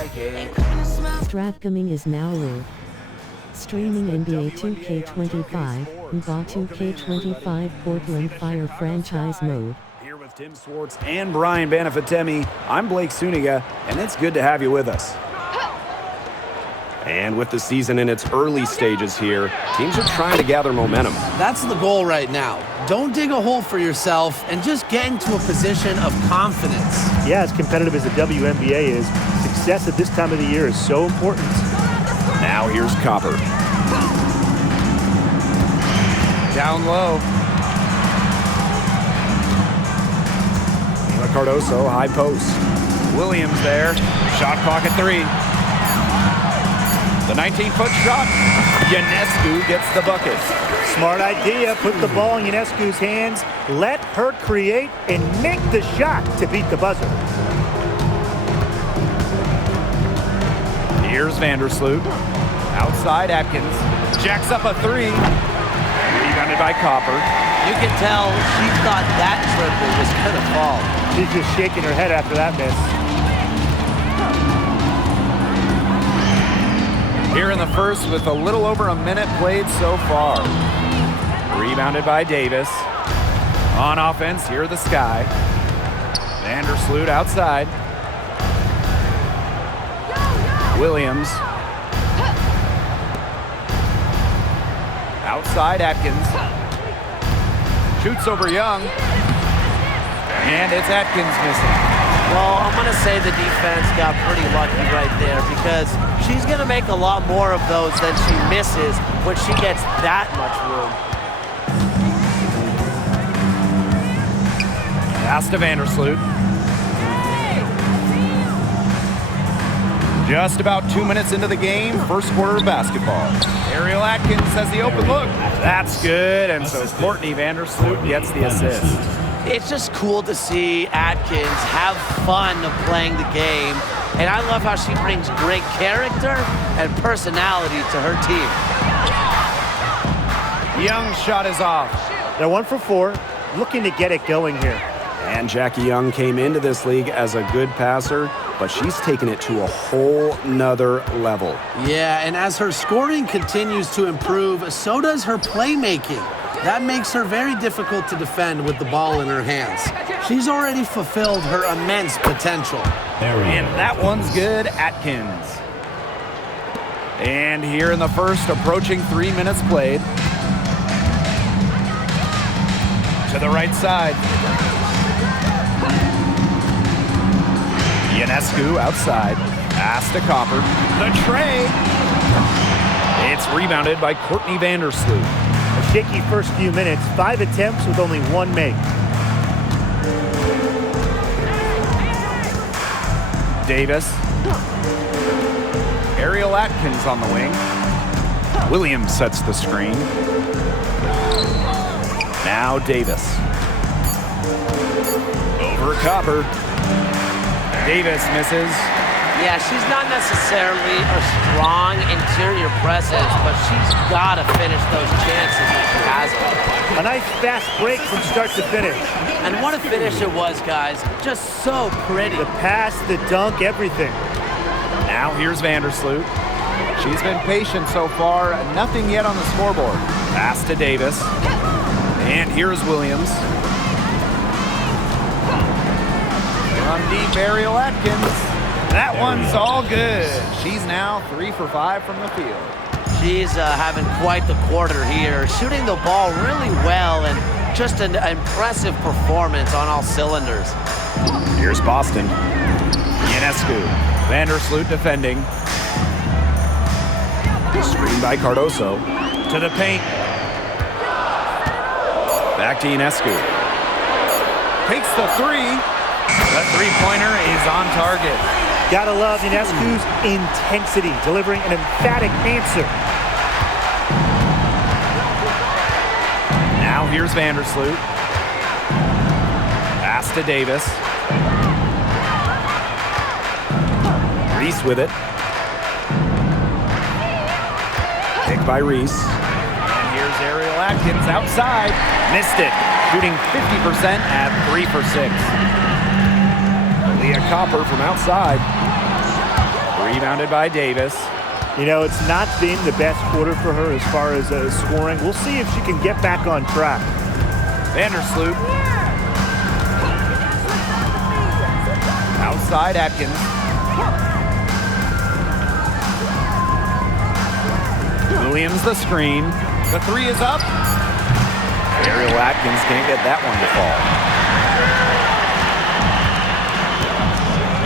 Stratgaming is now live. Streaming NBA 2K25, Wnba 2K25 Portland Fire franchise mode. Here with Tim Swartz and Brian Banafitemi, I'm Blake Suniga, and it's good to have you with us. And with the season in its early stages here, teams are trying to gather momentum. That's the goal right now. Don't dig a hole for yourself and just get into a position of confidence. Yeah, as competitive as the WNBA is, success at this time of the year is so important. Now here's Copper. Down low. Cardoso, high post. Williams there. Shot pocket three. The 19-foot shot. Ionescu gets the bucket. Smart idea. Put the ball in Ionescu's hands. Let her create and make the shot to beat the buzzer. Here's Vandersloot. Outside Atkins. Jacks up a three. Rebounded by Copper. You can tell she thought that triple was going to fall. She's just shaking her head after that miss. Here in the first with a little over a minute played so far. Rebounded by Davis. On offense, here the Sky. Vandersloot outside. Williams. Outside Atkins. Shoots over Young. And it's Atkins missing. Well, I'm going to say the defense got pretty lucky right there because she's going to make a lot more of those than she misses when she gets that much room. Pass to Vandersloot. Just about 2 minutes into the game, first quarter of basketball. Ariel Atkins has the open look. That's good, and so Courtney Vandersloot gets the assist. It's just cool to see Atkins have fun of playing the game, and I love how she brings great character and personality to her team. Young's shot is off. They're 1 for 4, looking to get it going here. And Jackie Young came into this league as a good passer, but she's taken it to a whole nother level. Yeah, and as her scoring continues to improve, so does her playmaking. That makes her very difficult to defend with the ball in her hands. She's already fulfilled her immense potential. And that one's good, Atkins. And here in the first, approaching 3 minutes played. To the right side. Ionescu outside. Pass to Copper. The tray. It's rebounded by Courtney Vandersloot. A shaky first few minutes, 5 attempts with only 1 make. Davis. Ariel Atkins on the wing. Williams sets the screen. Now Davis. Over Copper. Davis misses. Yeah, she's not necessarily a strong interior presence, but she's got to finish those chances that she has. A nice fast break from start to finish. And what a finish it was, guys. Just so pretty. The pass, the dunk, everything. Now here's Vandersloot. She's been patient so far. Nothing yet on the scoreboard. Pass to Davis. And here's Williams. From deep, Ariel Atkins. That one's all good. She's now 3 for 5 from the field. She's having quite the quarter here, shooting the ball really well and just an impressive performance on all cylinders. Here's Boston. Ionescu. Vandersloot defending. Screen by Cardoso. To the paint. Back to Ionescu. Takes the three. The three-pointer is on target. Gotta love Ionescu's intensity, delivering an emphatic answer. Now here's Vandersloot. Pass to Davis. Reese with it. Picked by Reese. And here's Ariel Atkins outside. Missed it. Shooting 50% at 3 for 6. Leah Copper from outside. Rebounded by Davis. You know, it's not been the best quarter for her as far as scoring. We'll see if she can get back on track. Vandersloot. Outside Atkins. Williams the screen. The three is up. Ariel Atkins can't get that one to fall.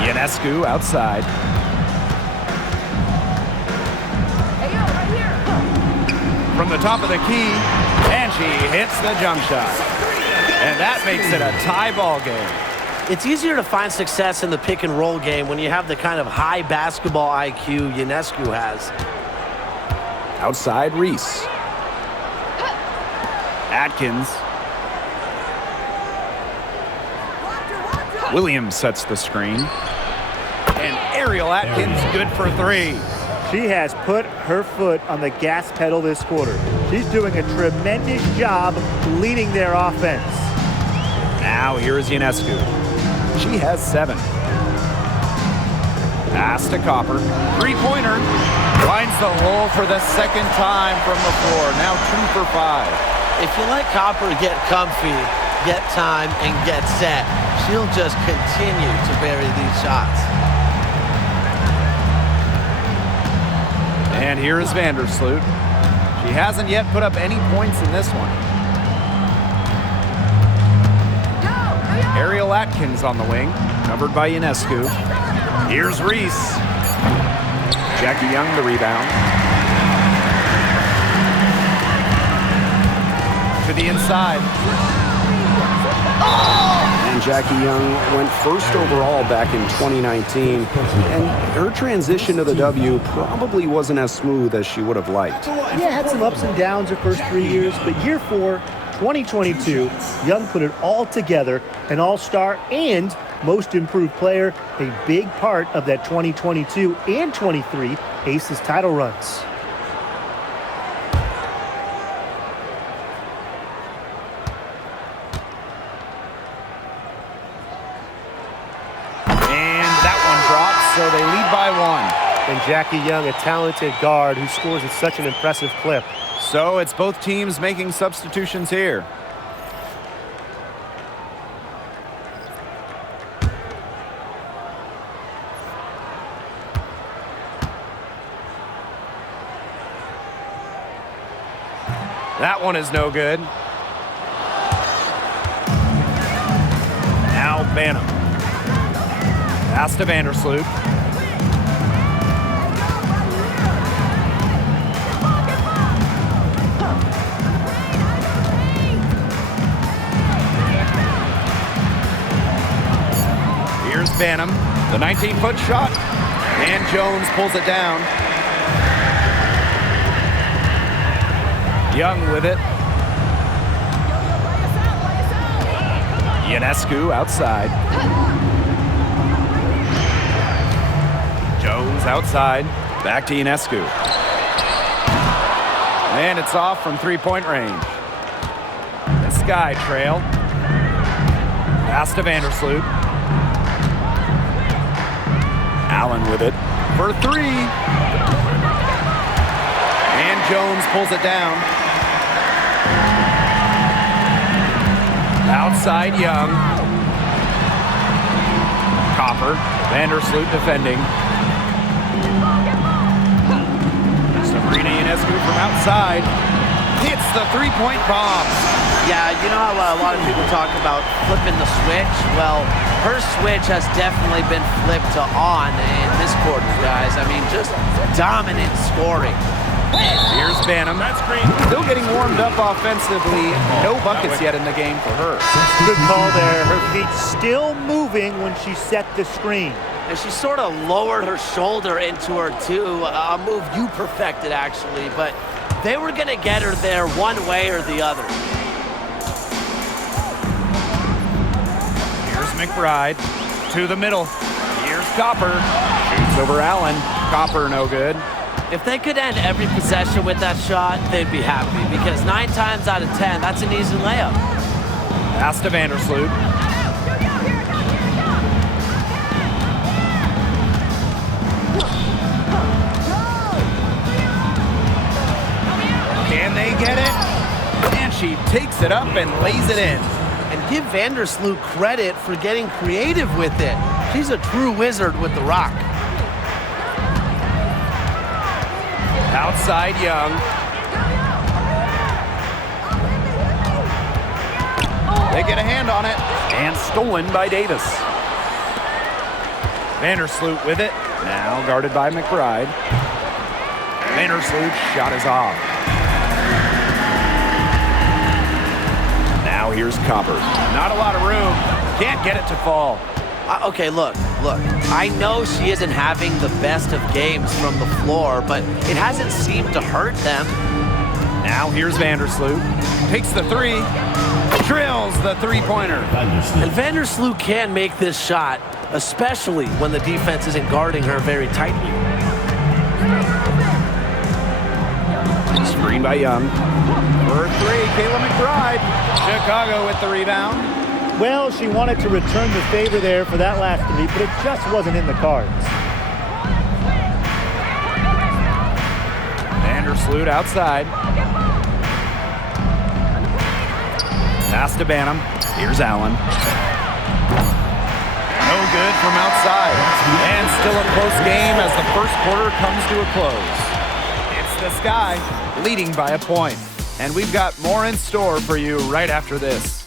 Ionescu outside. From the top of the key, and she hits the jump shot. And that makes it a tie ball game. It's easier to find success in the pick and roll game when you have the kind of high basketball IQ Ionescu has. Outside Reese. Atkins. Williams sets the screen. And Ariel Atkins good for three. She has put her foot on the gas pedal this quarter. She's doing a tremendous job leading their offense. Now here is Ionescu. She has 7. Pass to Copper. Three-pointer. Finds the hole for the second time from the floor. Now 2 for 5. If you let Copper get comfy, get time, and get set, she'll just continue to bury these shots. And here is Vandersloot. She hasn't yet put up any points in this one. Ariel Atkins on the wing, covered by Ionescu. Here's Reese. Jackie Young the rebound. To the inside. And Jackie Young went first overall back in 2019, and her transition to the W probably wasn't as smooth as she would have liked. Yeah, had some ups and downs her first 3 years, but year 4, 2022, Young put it all together, an all-star and most improved player, a big part of that 2022 and 23 Aces title runs. So they lead by 1. And Jackie Young, a talented guard who scores at such an impressive clip. So it's both teams making substitutions here. That one is no good. Now Banham. Pass to Vandersloot. Here's Banham, the 19-foot shot, and Jones pulls it down. Young with it. Ionescu outside. Jones outside. Back to Ionescu. And it's off from three-point range. The Sky trail. Pass to Vandersloot. Allen with it for 3. And Jones pulls it down. Outside Young. Copper. Vandersloot defending. Sabrina Ionescu from outside. Hits the three-point bomb. Yeah, you know how a lot of people talk about flipping the switch? Well, her switch has definitely been flipped to on in this quarter, guys. I mean, just dominant scoring. Here's Banham. Still getting warmed up offensively. No buckets yet in the game for her. Good call there. Her feet still moving when she set the screen. And she sort of lowered her shoulder into her, too. A move you perfected, actually. But they were going to get her there one way or the other. Here's McBride to the middle. Here's Copper. Shoots over Allen. Copper no good. If they could end every possession with that shot, they'd be happy. Because 9 times out of 10, that's an easy layup. Pass to Vandersloot. she takes it up and lays it in. And give Vandersloot credit for getting creative with it. She's a true wizard with the rock. Outside Young. They get a hand on it. And stolen by Davis. Vandersloot with it. Now guarded by McBride. Vandersloot's shot is off. Now here's Copper. Not a lot of room. Can't get it to fall. Okay, look. I know she isn't having the best of games from the floor, but it hasn't seemed to hurt them. Now here's Vandersloot. Takes the three. Drills the three-pointer. And Vandersloot can make this shot, especially when the defense isn't guarding her very tightly. Screen by Young. For three, Kayla McBride. Chicago with the rebound. Well, she wanted to return the favor there for that last three, but it just wasn't in the cards. Vandersloot outside. Pass to Banham. Here's Allen. No good from outside. And still a close game as the first quarter comes to a close. It's the Sky leading by a point. And we've got more in store for you right after this.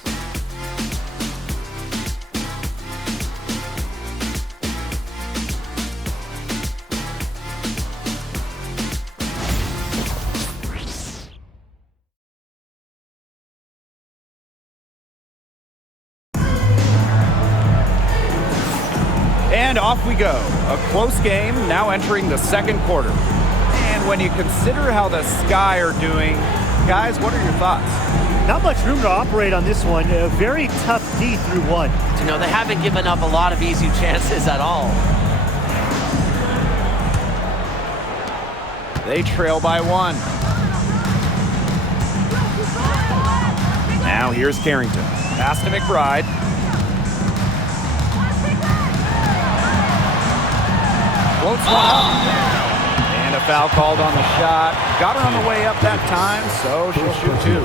And off we go. A close game now entering the second quarter. And when you consider how the Sky are doing, guys, what are your thoughts? Not much room to operate on this one. A very tough D through one. You know, they haven't given up a lot of easy chances at all. They trail by one. Now here's Carrington. Pass to McBride. Floats one up. And a foul called on the shot. Got her on the way up that time, so she'll shoot two.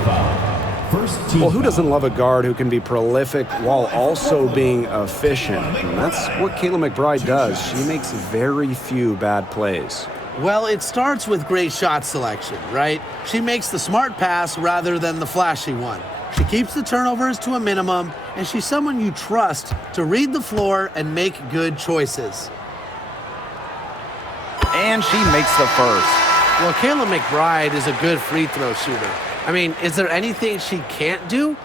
Well, who doesn't love a guard who can be prolific while also being efficient? And that's what Kayla McBride does. She makes very few bad plays. Well, it starts with great shot selection, right? She makes the smart pass rather than the flashy one. She keeps the turnovers to a minimum, and she's someone you trust to read the floor and make good choices. And she makes the first. Well, Kayla McBride is a good free throw shooter. I mean, is there anything she can't do?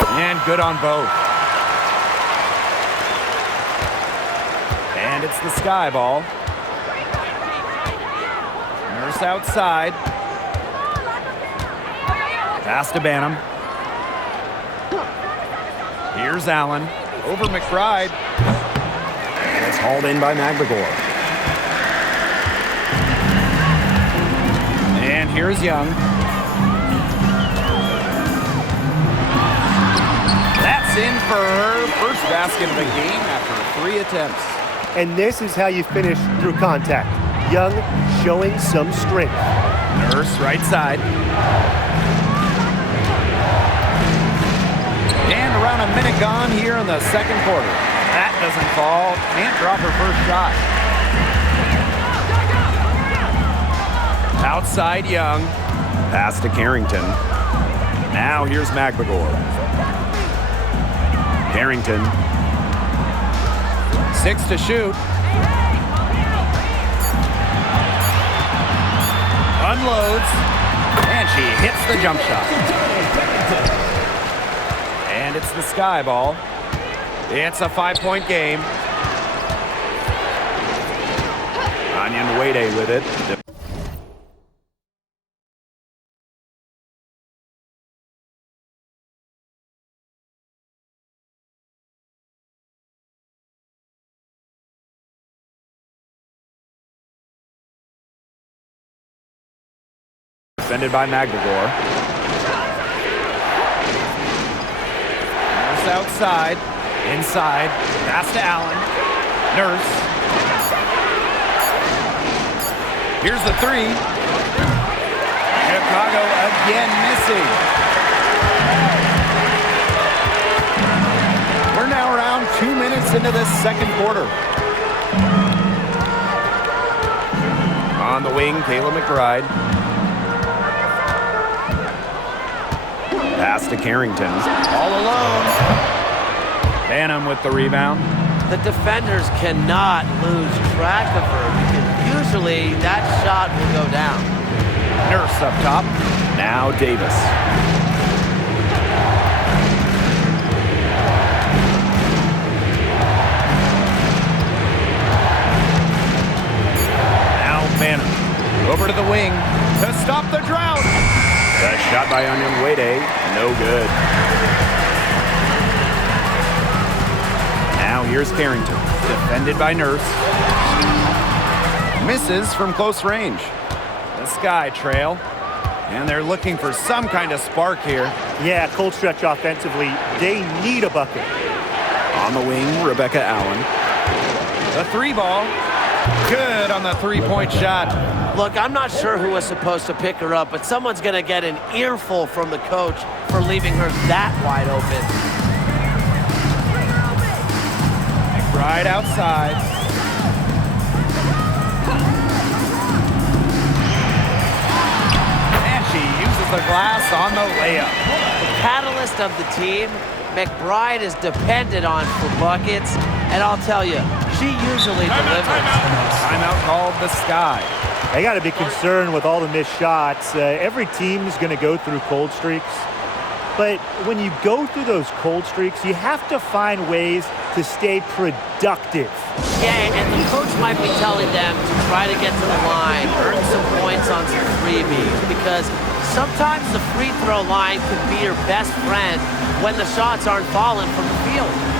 And good on both. And it's the Sky ball. Nurse outside. Pass to Banham. Here's Allen. Over McBride. And it's hauled in by McGregor. And here's Young. That's in for her first basket of the game after 3 attempts. And this is how you finish through contact. Young showing some strength. Nurse right side. And around a minute gone here in the second quarter. That doesn't fall. Can't drop her first shot. Outside Young. Pass to Carrington. Now here's McGregor. Carrington. 6 to shoot. Unloads. And she hits the jump shot. And it's the Sky ball. It's a 5-point game. Wnba with it. Defended by McGregor. outside. Inside. Pass to Allen. Nurse. Here's the three. Chicago again missing. We're now around 2 minutes into this second quarter. On the wing, Kayla McBride. Pass to Carrington. All alone. Banham with the rebound. The defenders cannot lose track of her because usually that shot will go down. Nurse up top. Now Davis. Now Banham. Over to the wing to stop the drought. The shot by Wnba, no good. Now here's Carrington. Defended by Nurse. Misses from close range. The Sky trail. And they're looking for some kind of spark here. Yeah, cold stretch offensively. They need a bucket. On the wing, Rebecca Allen. The three ball. Good on the three-point shot. Look, I'm not sure who was supposed to pick her up, but someone's going to get an earful from the coach for leaving her that wide open. Right outside. And she uses the glass on the layup. The catalyst of the team, McBride is depended on for buckets, and I'll tell you, she usually delivers. Timeout called the Sky. They got to be concerned with all the missed shots. Every team is going to go through cold streaks. But when you go through those cold streaks, you have to find ways to stay productive. Yeah, and the coach might be telling them to try to get to the line, earn some points on some freebies, because sometimes the free throw line can be your best friend when the shots aren't falling from the field.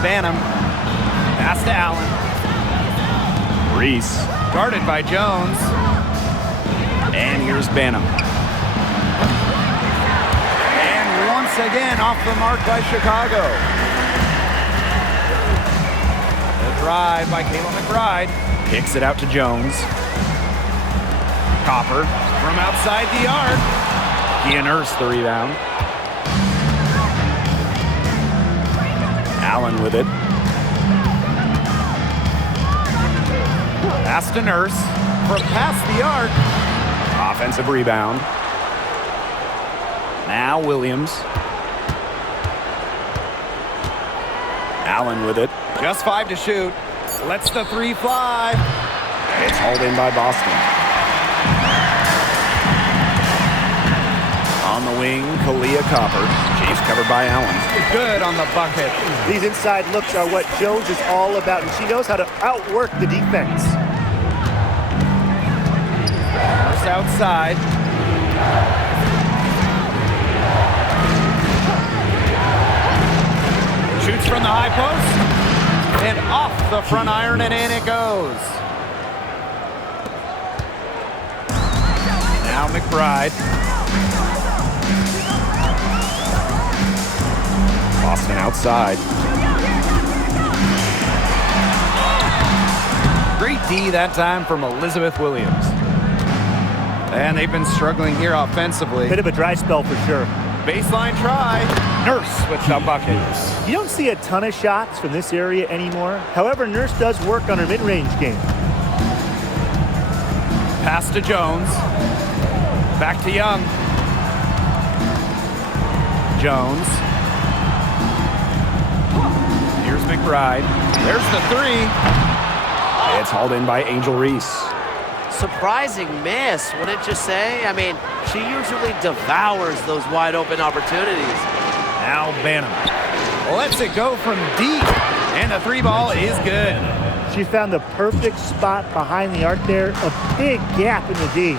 Banham. Pass to Allen. Reese. Guarded by Jones. And here's Banham. And once again off the mark by Chicago. The drive by Kayla McBride. Kicks it out to Jones. Copper from outside the arc. Kia Nurse the rebound. Allen with it. Pass to Nurse from past the arc. Offensive rebound. Now Williams. Allen with it. Just 5 to shoot. Lets the three fly. It's hauled in by Boston. On the wing, Kalia Copper. She's covered by Allen. Good on the bucket. These inside looks are what Jones is all about, and she knows how to outwork the defense. First outside. Shoots from the high post. And off the front iron, and in it goes. Now McBride. Boston outside. Great D that time from Elizabeth Williams. And they've been struggling here offensively. Bit of a dry spell for sure. Baseline try. Nurse with the bucket. You don't see a ton of shots from this area anymore. However, Nurse does work on her mid-range game. Pass to Jones. Back to Young. Jones. Here's McBride. There's the three. It's hauled in by Angel Reese. Surprising miss, wouldn't you say? I mean, she usually devours those wide open opportunities. Now Banham lets it go from deep, and the three ball is good. She found the perfect spot behind the arc there, a big gap in the D.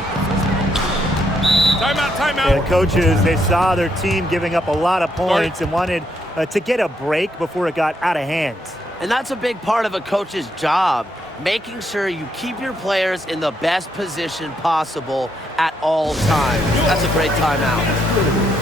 Timeout, timeout. And coaches, they saw their team giving up a lot of points and wanted to get a break before it got out of hand. And that's a big part of a coach's job, making sure you keep your players in the best position possible at all times. That's a great timeout.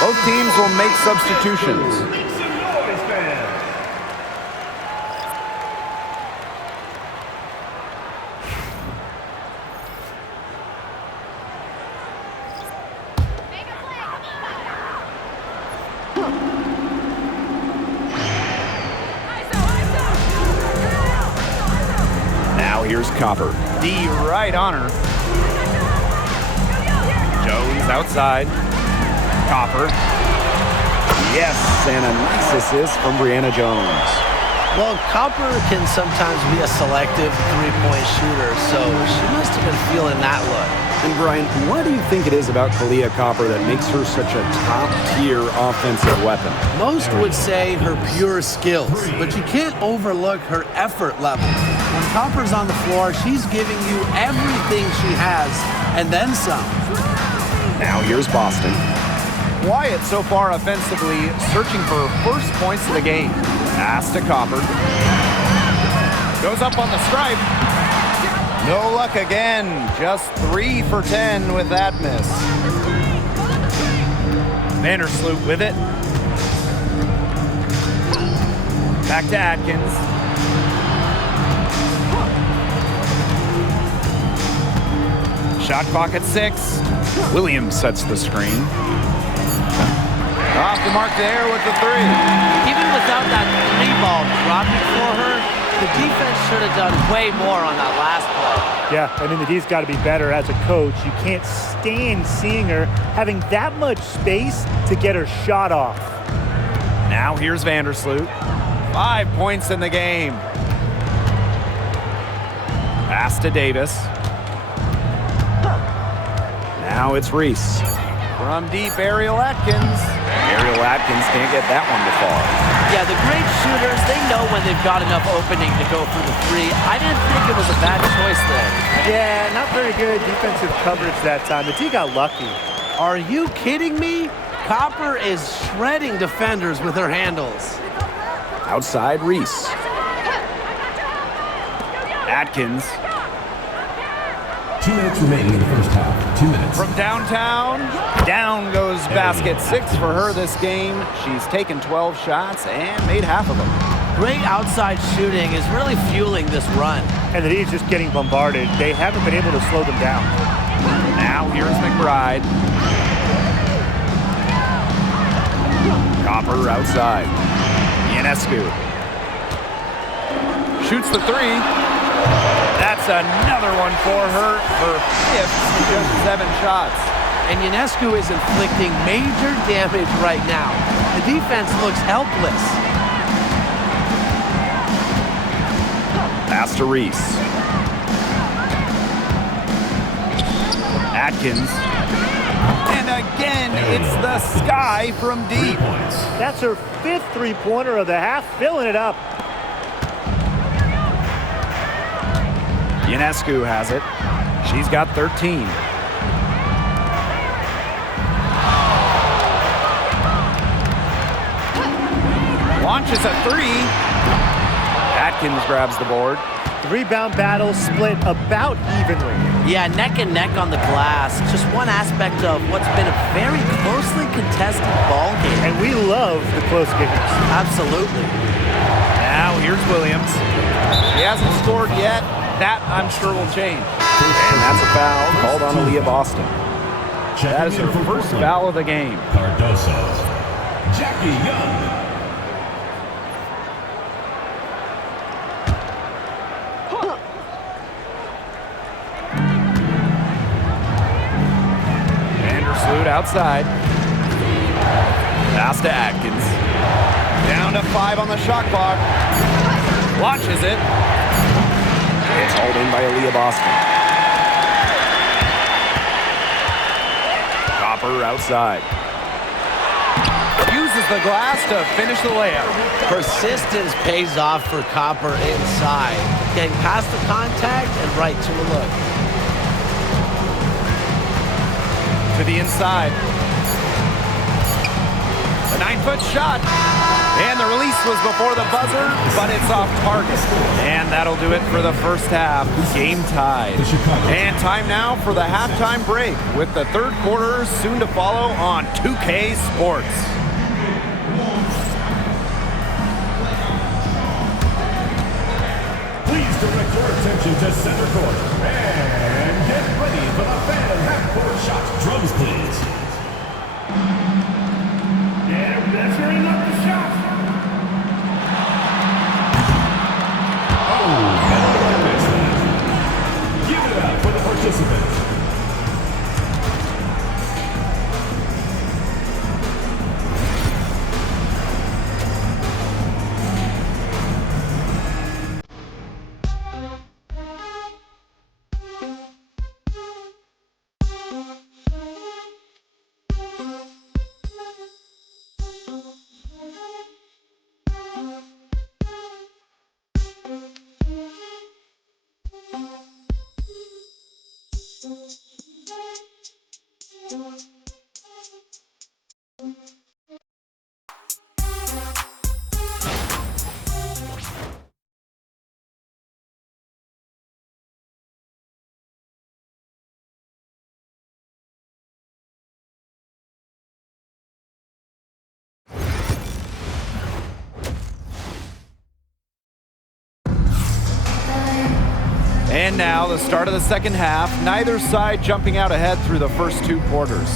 Both teams will make substitutions. Now here's Copper. D right on her. Jones outside. Copper. Yes, and a nice assist from Brianna Jones. Well, Copper can sometimes be a selective three-point shooter, so she must have been feeling that look. And Brian, what do you think it is about Kalia Copper that makes her such a top-tier offensive weapon? Most would say her pure skills, but you can't overlook her effort level. When Copper's on the floor, she's giving you everything she has, and then some. Now here's Boston. Wyatt so far offensively searching for first points of the game. Pass to Copper. Goes up on the stripe. No luck again. Just 3 for 10 with that miss. Vandersloot with it. Back to Atkins. Shot clock at 6. Williams sets the screen. Off the mark there with the 3. Even without that 3-ball dropping for her, the defense should have done way more on that last play. Yeah, I mean, the D's got to be better as a coach. You can't stand seeing her having that much space to get her shot off. Now here's Vandersloot. 5 points in the game. Pass to Davis. Now it's Reese. From deep, Ariel Atkins. Ariel Atkins can't get that one to fall. Yeah, the great shooters, they know when they've got enough opening to go for the 3. I didn't think it was a bad choice there. Yeah, not very good defensive coverage that time. The D got lucky. Are you kidding me? Copper is shredding defenders with her handles. Outside Reese. Atkins. 2 minutes remaining in the first half. 2 minutes. From downtown, down goes basket 6 for her this game. She's taken 12 shots and made half of them. Great outside shooting is really fueling this run. And the D's just getting bombarded. They haven't been able to slow them down. Now here's McBride. Copper outside. Ionescu shoots the 3. That's another one for her. Her 5th, just 7 shots. And Ionescu is inflicting major damage right now. The defense looks helpless. Pass to Reese. Atkins. And again, it's the sky from deep. That's her 5th three-pointer of the half, filling it up. Ionescu has it. She's got 13. Launches a 3. Atkins grabs the board. The rebound battle split about evenly. Yeah, neck and neck on the glass. Just one aspect of what's been a very closely contested ball game. And we love the close games. Absolutely. Now here's Williams. She hasn't scored yet. That, I'm sure, will change. And that's a foul called on Aaliyah Boston. That is her first foul of the game. Cardoso. Jackie Young. Vandersloot outside. Pass to Atkins. Down to 5 on the shot clock. Launches it. It's hauled in by Aaliyah Boston. Copper outside. Uses the glass to finish the layup. Persistence pays off for Copper inside. Getting past the contact and right to a look. To the inside. The 9-foot shot. And the release was before the buzzer, but it's off target. And that'll do it for the first half. Game tied. And time now for the halftime break with the third quarter soon to follow on 2K Sports. Please direct your attention to center court. And get ready for the fan half-court shot. Drums, please. Yeah, measuring up the shot. Give it up for the participants. And now the start of the second half. Neither side jumping out ahead through the first 2 quarters.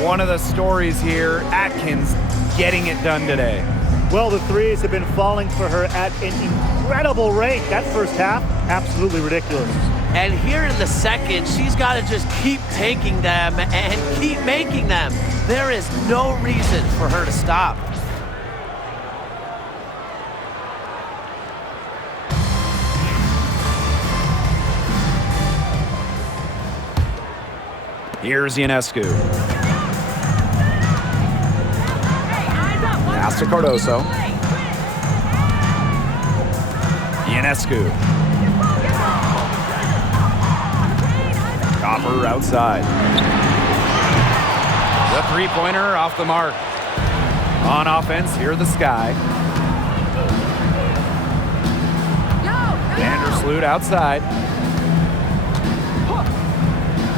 One of the stories here, Atkins getting it done today. Well, the threes have been falling for her at an incredible rate. That first half, absolutely ridiculous. And here in the second, she's got to just keep taking them and keep making them. There is no reason for her to stop. Here's Ionescu. Pass to Cardoso. Ionescu. Copper outside. The three-pointer off the mark. On offense, here the Sky. Vandersloot outside.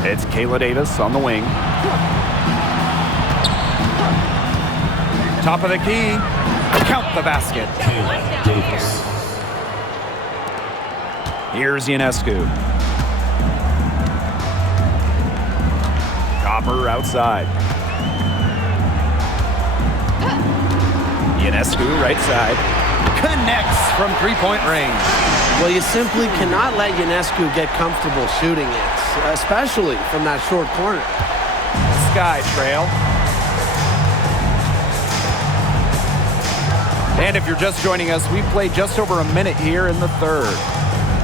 It's Kayla Davis on the wing. Top of the key. Count the basket. Kayla Davis. Here's Ionescu. Copper outside. Ionescu right side. Connects from three-point range. Well, you simply cannot let Ionescu get comfortable shooting it, especially from that short corner. Sky trail. And if you're just joining us, we've played just over a minute here in the third.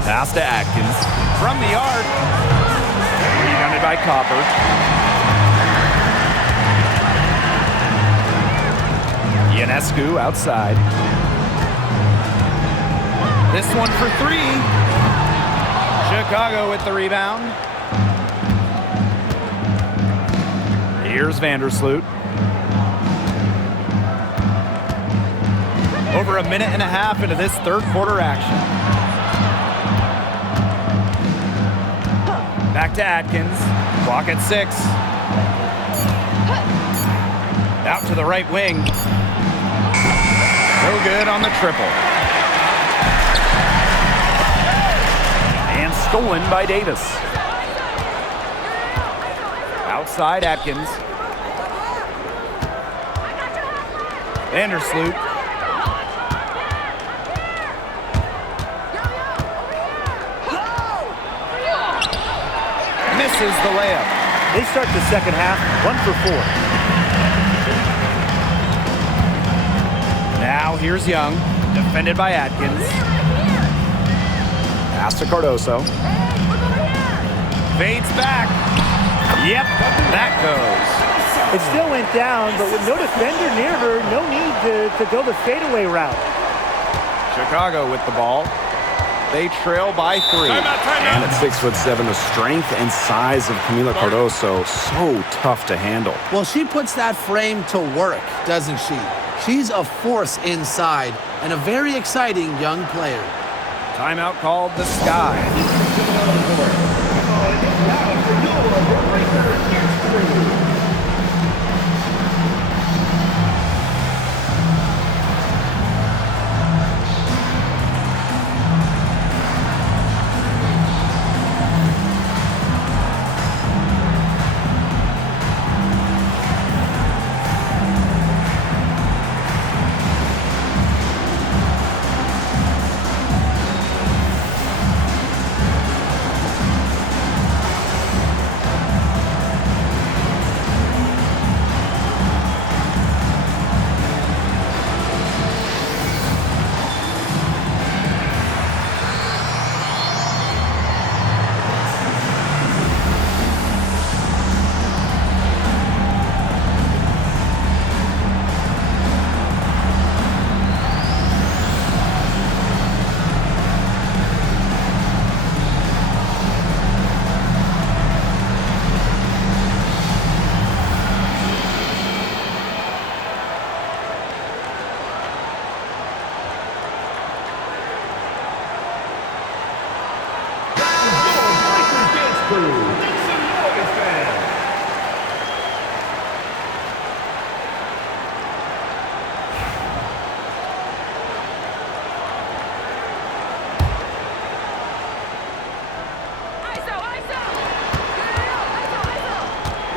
Pass to Atkins. From the arc. Rebounded by Copper. Ionescu outside. This one for three. Chicago with the rebound. Here's Vandersloot. Over a minute and a half into this third quarter action. Back to Atkins. Clock at 6. Out to the right wing. No good on the triple. And stolen by Davis. Outside Atkins. Vandersloot. Misses the layup. They start the second half 1 for 4. Now here's Young, defended by Atkins. Pass to Cardoso. Fades back. Yep, that goes. It still went down, but with no defender near her, no need to go the fadeaway route. Chicago with the ball. They trail by 3. And at 6'7", the strength and size of Camila Cardoso, so tough to handle. Well, she puts that frame to work, doesn't she? She's a force inside and a very exciting young player. Timeout called the Sky.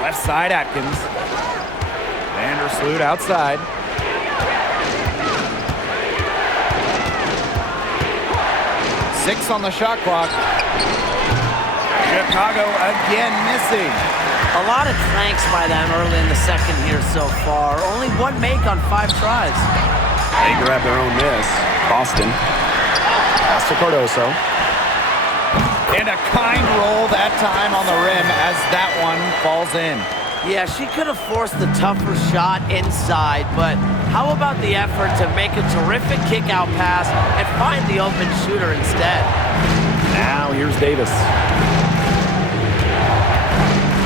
Left side, Atkins. Vandersloot outside. Six on the shot clock. Chicago again missing. A lot of cranks by them early in the second here so far. Only one make on 5 tries. They grab their own miss. Boston. Pass to Cardoso. And a kind roll that time on the rim as that one falls in. Yeah, she could have forced the tougher shot inside, but how about the effort to make a terrific kick-out pass and find the open shooter instead? Now here's Davis.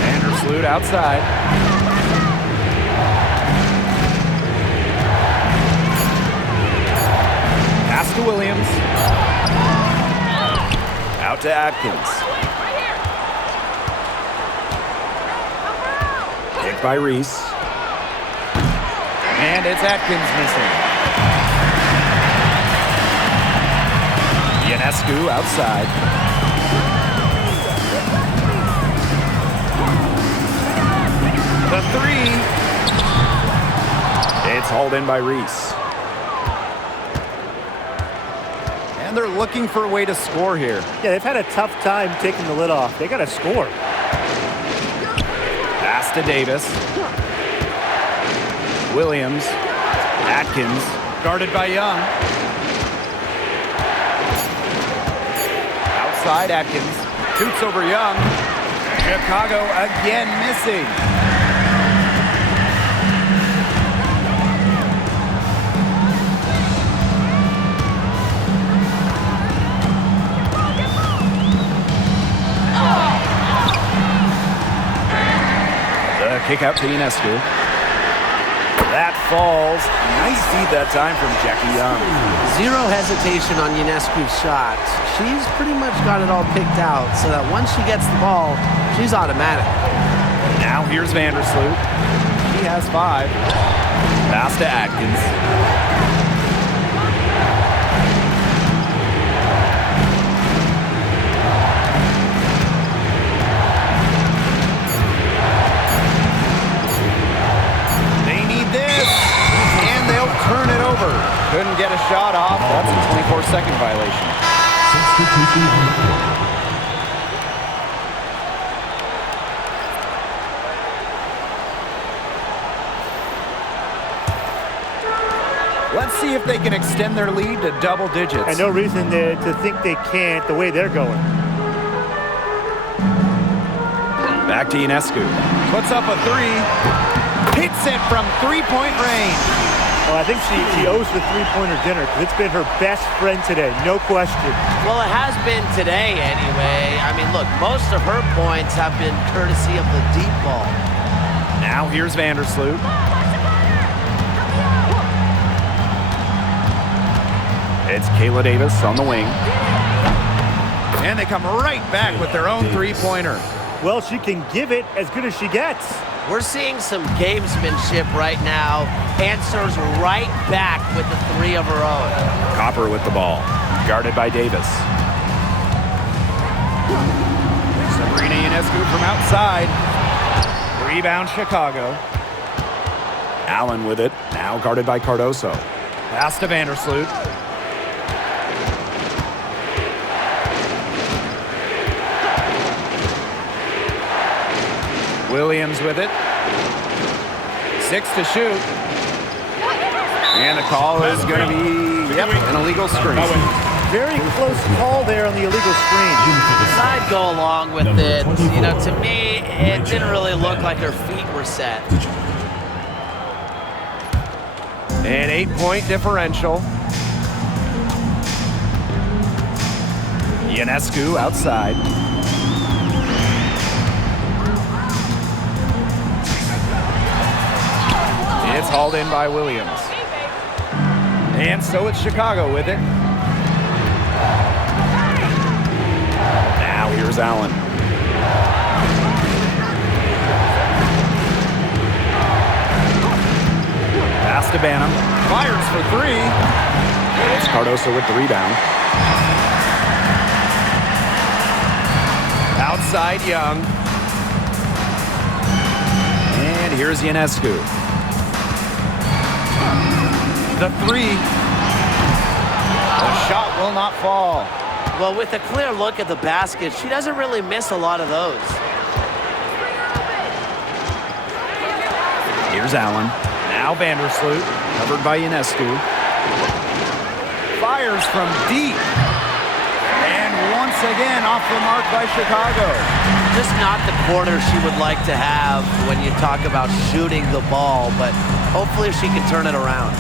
Vandersloot outside. Pass to Williams. Out to Atkins. Blocked by Reese. And it's Atkins missing. Ionescu outside. The three. It's hauled in by Reese. And they're looking for a way to score here. Yeah, they've had a tough time taking the lid off. They got to score. Pass to Davis. Williams. Atkins. Guarded by Young. Outside Atkins. Shoots over Young. Chicago again missing. Kick out to Ionescu. That falls. Nice feed that time from Jackie Young. Zero hesitation on Ionescu's shot. She's pretty much got it all picked out so that once she gets the ball, she's automatic. Now here's Vandersloot. He has 5. Pass to Atkins. Turn it over. Couldn't get a shot off. That's a 24-second violation. Let's see if they can extend their lead to double digits. And no reason to think they can't the way they're going. Back to Ionescu. Puts up a 3. Hits it from three-point range. Well, I think she owes the three-pointer dinner because it's been her best friend today, no question. Well, it has been today anyway. I mean, look, most of her points have been courtesy of the deep ball. Now here's Vandersloot. It's Kayla Davis on the wing. And they come right back with their own three-pointer. Well, she can give it as good as she gets. We're seeing some gamesmanship right now. Answers right back with the 3 of her own. Copper with the ball. Guarded by Davis. Sabrina Ionescu from outside. Rebound Chicago. Allen with it. Now guarded by Cardoso. Pass to Vandersloot. Williams with it. 6 to shoot. And the call is going to be, an illegal screen. Very close call there on the illegal screen. I'd go along with it. You know, to me, it didn't really look like her feet were set. An 8-point differential. Ionescu outside. It's hauled in by Williams. And so it's Chicago with it. Now here's Allen. Pass to Banham. Fires for 3. It's Cardoso with the rebound. Outside Young. And here's Ionescu. The 3. The shot will not fall. Well, with a clear look at the basket, she doesn't really miss a lot of those. Here's Allen. Now Vandersloot. Covered by Ionescu. Fires from deep. And once again off the mark by Chicago. Just not the quarter she would like to have when you talk about shooting the ball, but hopefully she can turn it around.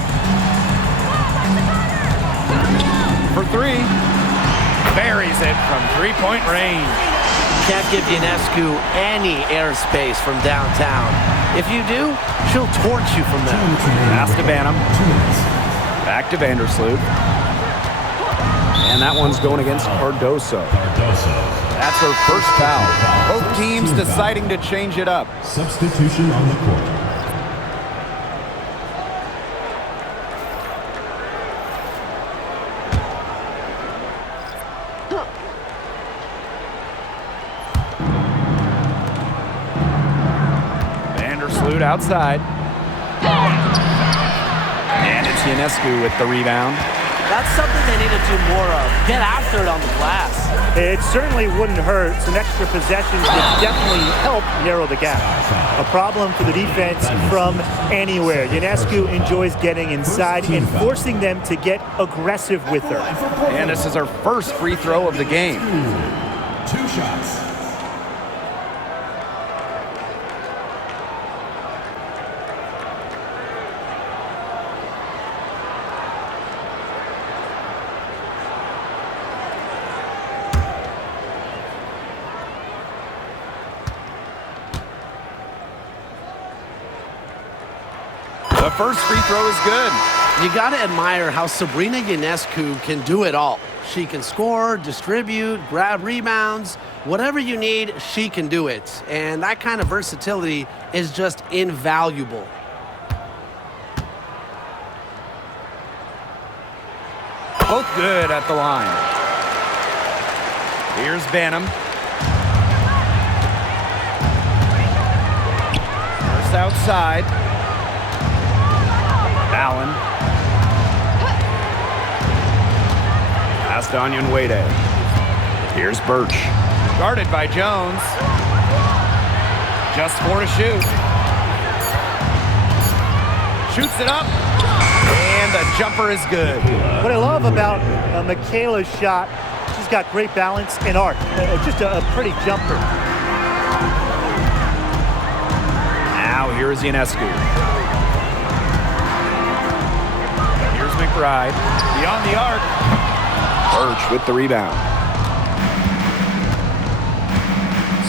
For 3. Buries it from three-point range. Can't give Ionescu any airspace from downtown. If you do, she'll torch you from there. Pass to Banham. Back to Vandersloot. And that one's going against Cardoso. That's her first foul. Both teams deciding to change it up. Substitution on the court. Vandersloot outside. And it's Ionescu with the rebound. That's something they need to do more of. Get after it on the glass. It certainly wouldn't hurt. Some extra possessions would definitely help narrow the gap. A problem for the defense from anywhere. Ionescu enjoys getting inside and forcing them to get aggressive with her. And this is her first free throw of the game. 2 shots. The first free throw is good. You got to admire how Sabrina Ionescu can do it all. She can score, distribute, grab rebounds. Whatever you need, she can do it. And that kind of versatility is just invaluable. Both good at the line. Here's Banham. First outside. Allen. Pass to Wnba. Here's Birch. Guarded by Jones. Just 4 to shoot. Shoots it up. And the jumper is good. What I love about Michaela's shot, she's got great balance and arc. Just a pretty jumper. Now here's Ionescu. McBride, beyond the arc. Birch with the rebound.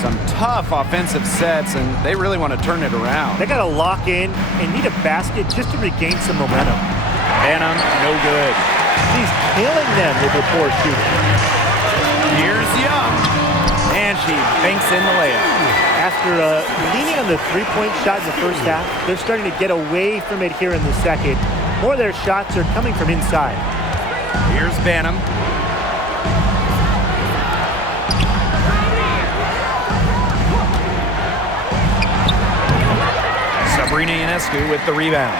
Some tough offensive sets, and they really want to turn it around. They got to lock in and need a basket just to regain some momentum. Banham, no good. She's killing them with her poor shooting. Here's Young, and she banks in the layup. After leaning on the three-point shot in the first half, they're starting to get away from it here in the second. More of their shots are coming from inside. Here's Banham. Sabrina Ionescu with the rebound.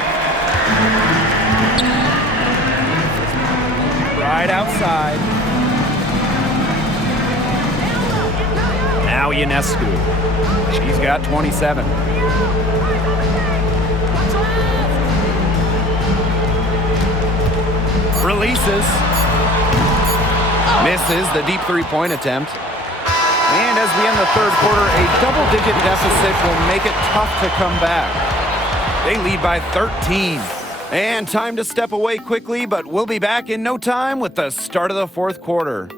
Right outside. Now Ionescu. She's got 27. Releases. Misses the deep three-point attempt. And as we end the third quarter, a double-digit deficit will make it tough to come back. They lead by 13. And time to step away quickly, but we'll be back in no time with the start of the fourth quarter.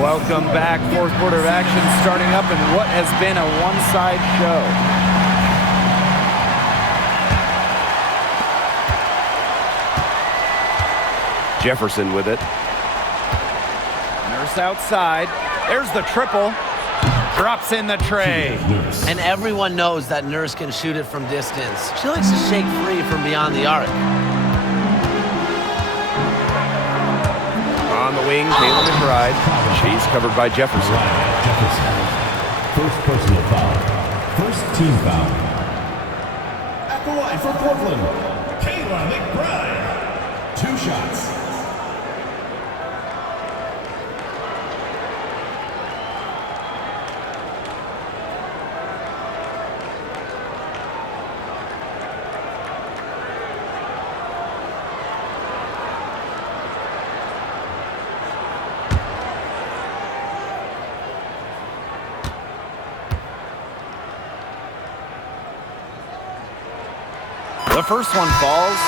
Welcome back. Fourth quarter of action starting up in what has been a one-side show. Jefferson with it. Nurse outside. There's the triple. Drops in the tray. And everyone knows that Nurse can shoot it from distance. She likes to shake free from beyond the arc. On the wing, Kayla McBride. She's covered by Jefferson. First personal foul. First team foul. At the line for Portland, Kayla McBride. 2 shots. The first one falls.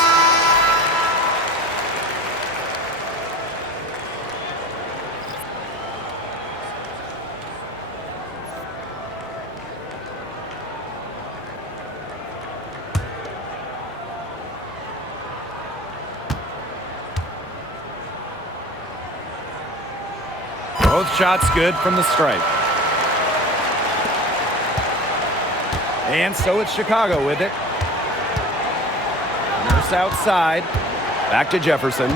Both shots good from the stripe. And so it's Chicago with it. Nurse outside. Back to Jefferson.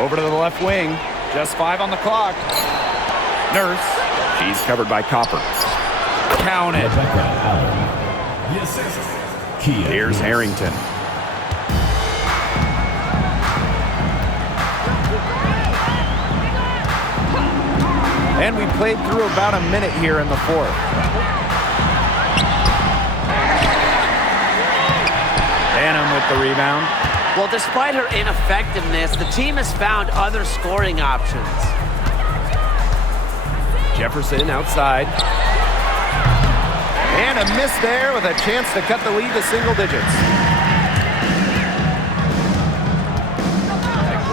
Over to the left wing. Just 5 on the clock. Nurse. She's covered by Copper. Count it. The assist. Here's Harrington. And we played through about a minute here in the fourth. Banham with the rebound. Well, despite her ineffectiveness, the team has found other scoring options. Jefferson outside. And a miss there with a chance to cut the lead to single digits.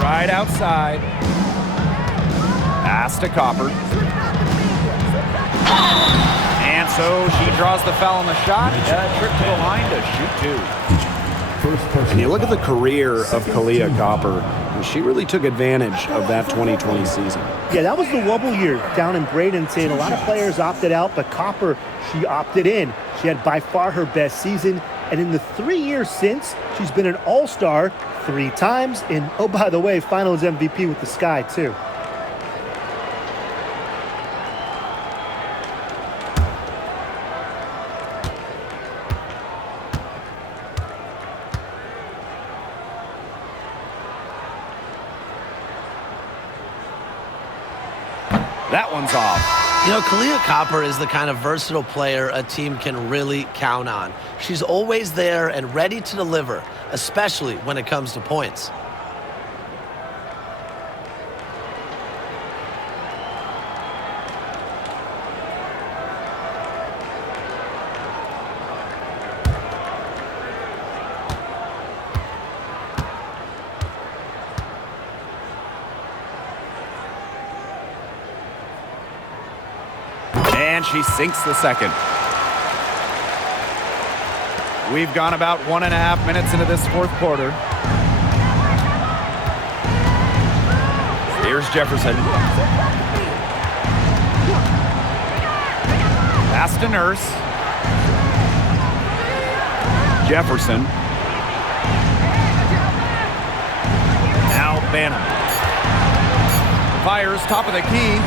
Right outside. Pass to Copper. And so she draws the foul on the shot. Trip to the line to shoot 2. And you look at the career of Kahleah Copper, and she really took advantage of that 2020 season. Yeah, that was the wobble year down in Bradenton. A lot of players opted out, but Copper, she opted in. She had by far her best season. And in the 3 years since, she's been an all-star 3 times. And, oh, by the way, finals MVP with the Sky, too. That one's off. You know, Kahleah Copper is the kind of versatile player a team can really count on. She's always there and ready to deliver, especially when it comes to points. And she sinks the second. We've gone about 1.5 minutes into this fourth quarter. Here's Jefferson. Pass to Nurse. Jefferson. Now Banham. Fires top of the key.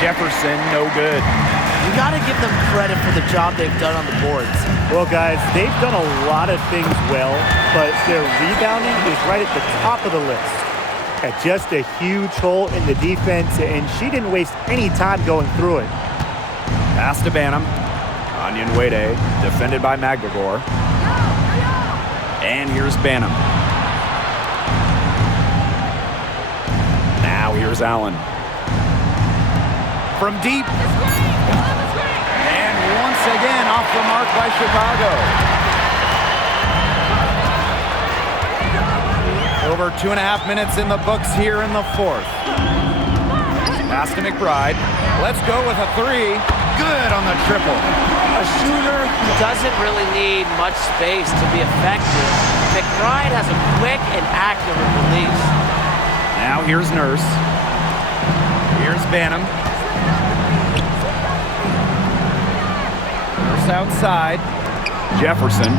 Jefferson, no good. You got to give them credit for the job they've done on the boards. Well, guys, they've done a lot of things well, but their rebounding is right at the top of the list. At just a huge hole in the defense, and she didn't waste any time going through it. Pass to Banham. Wnba, defended by Magdagor. And here's Banham. Now here's Allen. From deep. And once again off the mark by Chicago. Over 2.5 minutes in the books here in the fourth. Pass to McBride. Let's go with a 3. Good on the triple. A shooter who doesn't really need much space to be effective. McBride has a quick and accurate release. Now here's Nurse. Here's Banham. Outside. Jefferson.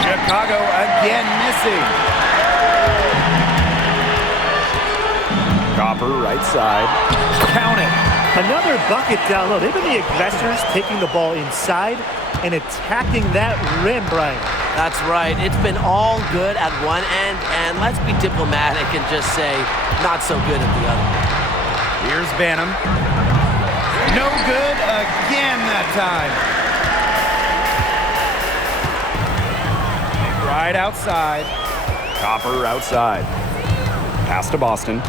Chicago again missing. Copper right side. Count it. Another bucket down low. They've been the aggressors, taking the ball inside and attacking that rim, Brian. That's right. It's been all good at one end, and let's be diplomatic and just say not so good at the other. Here's Banham. No good again that time. Right outside. Copper outside. Pass to Boston.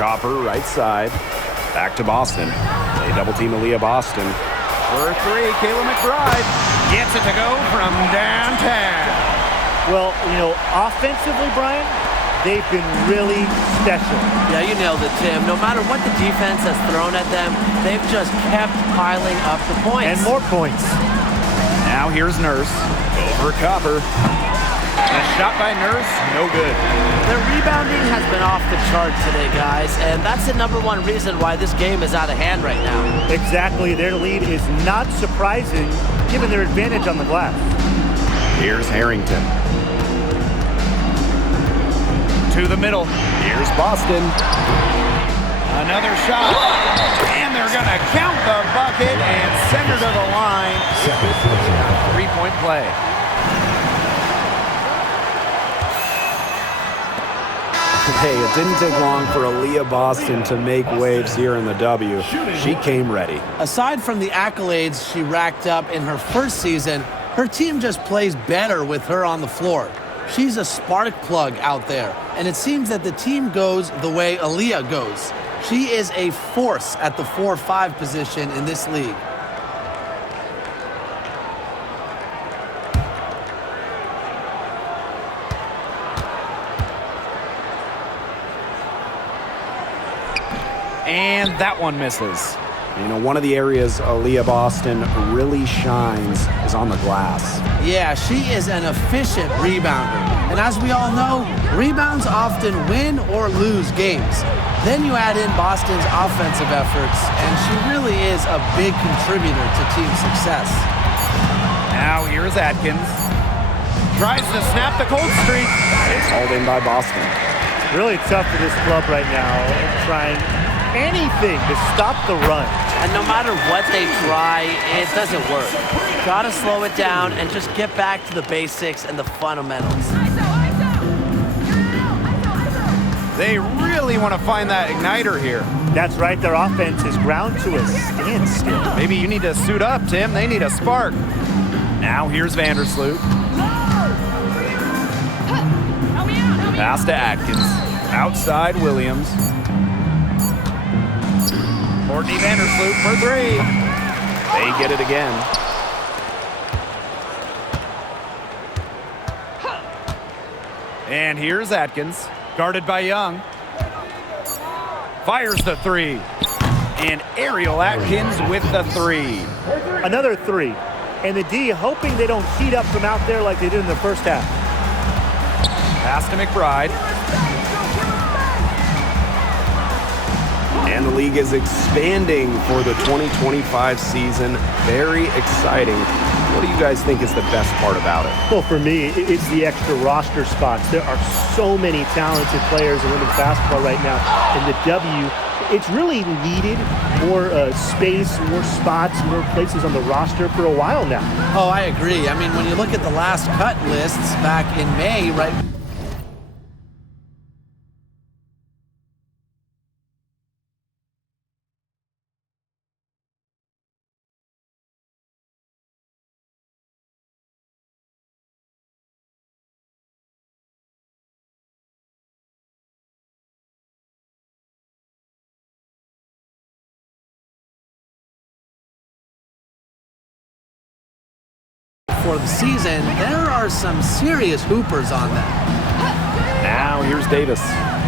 Copper right side. Back to Boston. They double team Aaliyah Boston. For 3, Kayla McBride gets it to go from downtown. Well, you know, offensively, Brian, they've been really special. Yeah, you nailed it, Tim. No matter what the defense has thrown at them, they've just kept piling up the points. And more points. Now here's Nurse over Copper. A shot by Nurse, no good. Their rebounding has been off the chart today, guys, and that's the #1 reason why this game is out of hand right now. Exactly. Their lead is not surprising given their advantage on the glass. Here's Harrington. To the middle. Here's Boston. Another shot. And they're going to count the bucket and send her to the line. 3-point play. Hey, it didn't take long for Aaliyah Boston to make waves here in the W. She came ready. Aside from the accolades she racked up in her first season, her team just plays better with her on the floor. She's a spark plug out there, and it seems that the team goes the way Aaliyah goes. She is a force at the 4-5 position in this league. And that one misses. You know, one of the areas Aaliyah Boston really shines is on the glass. Yeah, she is an efficient rebounder. And as we all know, rebounds often win or lose games. Then you add in Boston's offensive efforts, and she really is a big contributor to team success. Now here's Atkins. Tries to snap the cold streak. It's hauled in by Boston. Really tough for this club right now, trying anything to stop the run. And no matter what they try, it doesn't work. Gotta slow it down and just get back to the basics and the fundamentals. They really want to find that igniter here. That's right, their offense is ground to a standstill. Maybe you need to suit up, Tim. They need a spark. Now here's Vandersloot. Pass to Atkins. Outside Williams. Courtney Vandersloot for 3. They get it again. And here's Atkins, guarded by Young. Fires the 3. And Ariel Atkins with the 3. Another 3. And the D hoping they don't heat up from out there like they did in the first half. Pass to McBride. And the league is expanding for the 2025 season. Very exciting. What do you guys think is the best part about it? Well, for me, it's the extra roster spots. There are so many talented players in women's basketball right now. And the W, it's really needed more space, more spots, more places on the roster for a while now. Oh, I agree. I mean, when you look at the last cut lists back in May, right? For the season, there are some serious hoopers on them. Now here's Davis.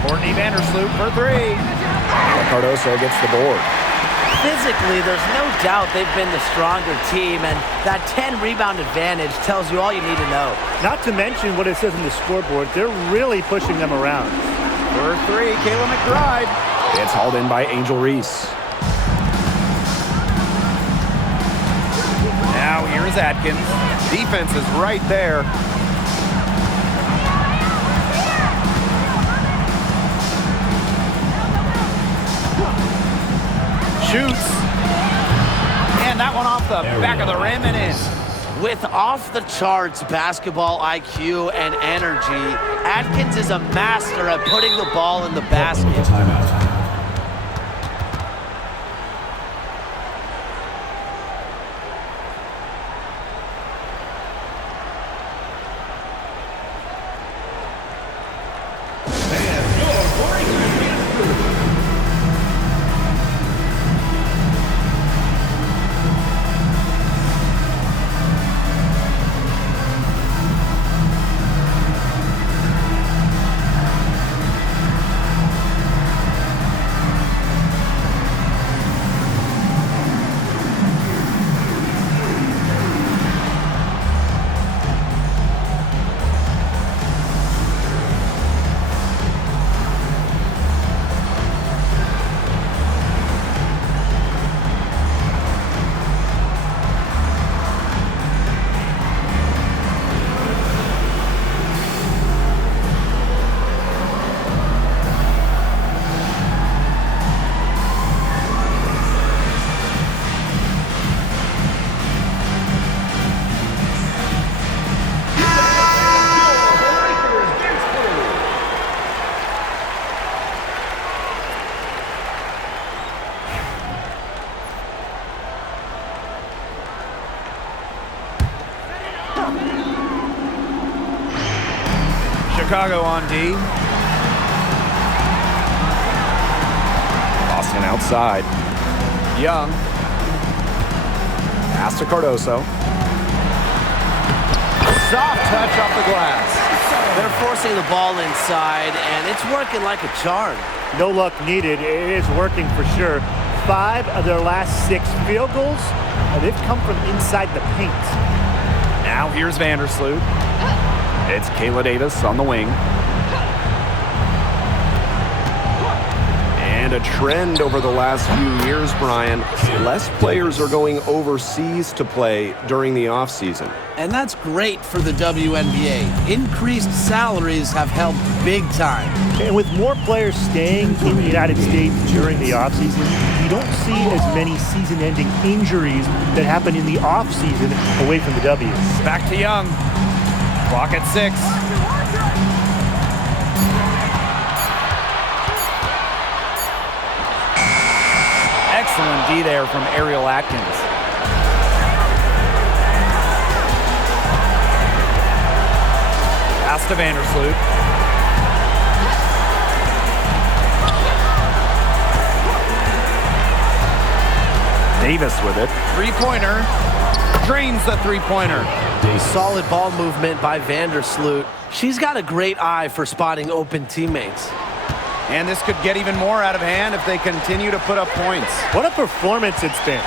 Courtney Vandersloot for 3. Cardoso gets the board. Physically, there's no doubt they've been the stronger team, and that 10 rebound advantage tells you all you need to know. Not to mention what it says on the scoreboard, they're really pushing them around. For 3, Kayla McBride. It's hauled in by Angel Reese. Now here's Atkins. Defense is right there. Shoots. And that one off the back of the rim and in. With off-the-charts basketball IQ and energy, Atkins is a master at putting the ball in the basket. Timeout. Chicago on D. Boston outside. Young. Pass to Cardoso. Soft touch off the glass. They're forcing the ball inside, and it's working like a charm. No luck needed. It is working for sure. 5 of their last 6 field goals, they've come from inside the paint. Now here's Vandersloot. It's Kayla Davis on the wing. And a trend over the last few years, Brian, less players are going overseas to play during the offseason. And that's great for the WNBA. Increased salaries have helped big time. And with more players staying in the United States during the offseason, you don't see as many season-ending injuries that happen in the offseason away from the W. Back to Young. Clock at 6. Excellent D there from Ariel Atkins. Pass to Vandersloot. Davis with it. Three-pointer. Drains the three-pointer. Solid ball movement by Vandersloot. She's got a great eye for spotting open teammates. And this could get even more out of hand if they continue to put up points. What a performance it's been.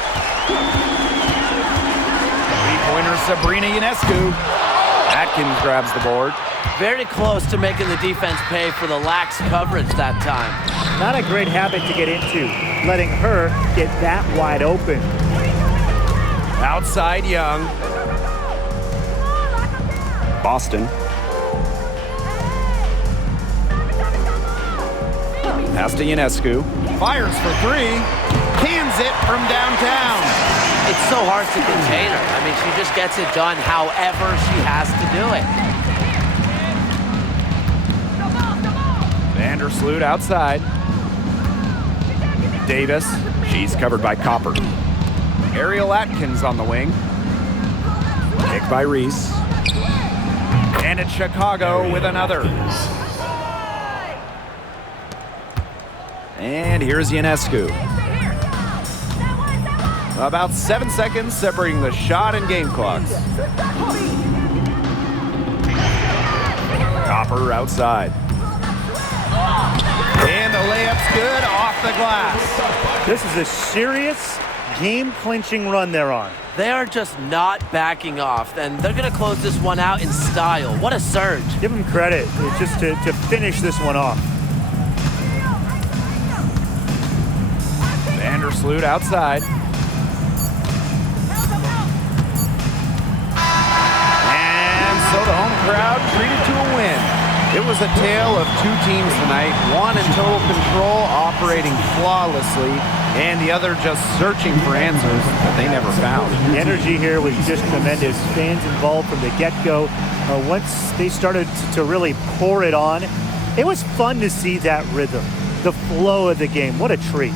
Three-pointer Sabrina Ionescu. Atkins grabs the board. Very close to making the defense pay for the lax coverage that time. Not a great habit to get into, letting her get that wide open. Outside Young. Boston. Pass to Ionescu. Fires for 3. Cans it from downtown. It's so hard to contain her. I mean, she just gets it done however she has to do it. Vandersloot outside. Davis. She's covered by Copper. Ariel Atkins on the wing. Kick by Reese. And it's Chicago with another. And here's Ionescu. About 7 seconds separating the shot and game clocks. Copper outside. And the layup's good off the glass. This is a serious game-clinching run they're on. They are just not backing off, and they're going to close this one out in style. What a surge. Give them credit just to finish this one off. Vandersloot outside. And so the home crowd treated to a win. It was a tale of 2 teams tonight, one in total control, operating flawlessly, and the other just searching for answers that they never found. The energy here was just tremendous. Fans involved from the get-go. Once they started to really pour it on, it was fun to see that rhythm, the flow of the game. What a treat.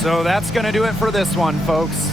So that's going to do it for this one, folks.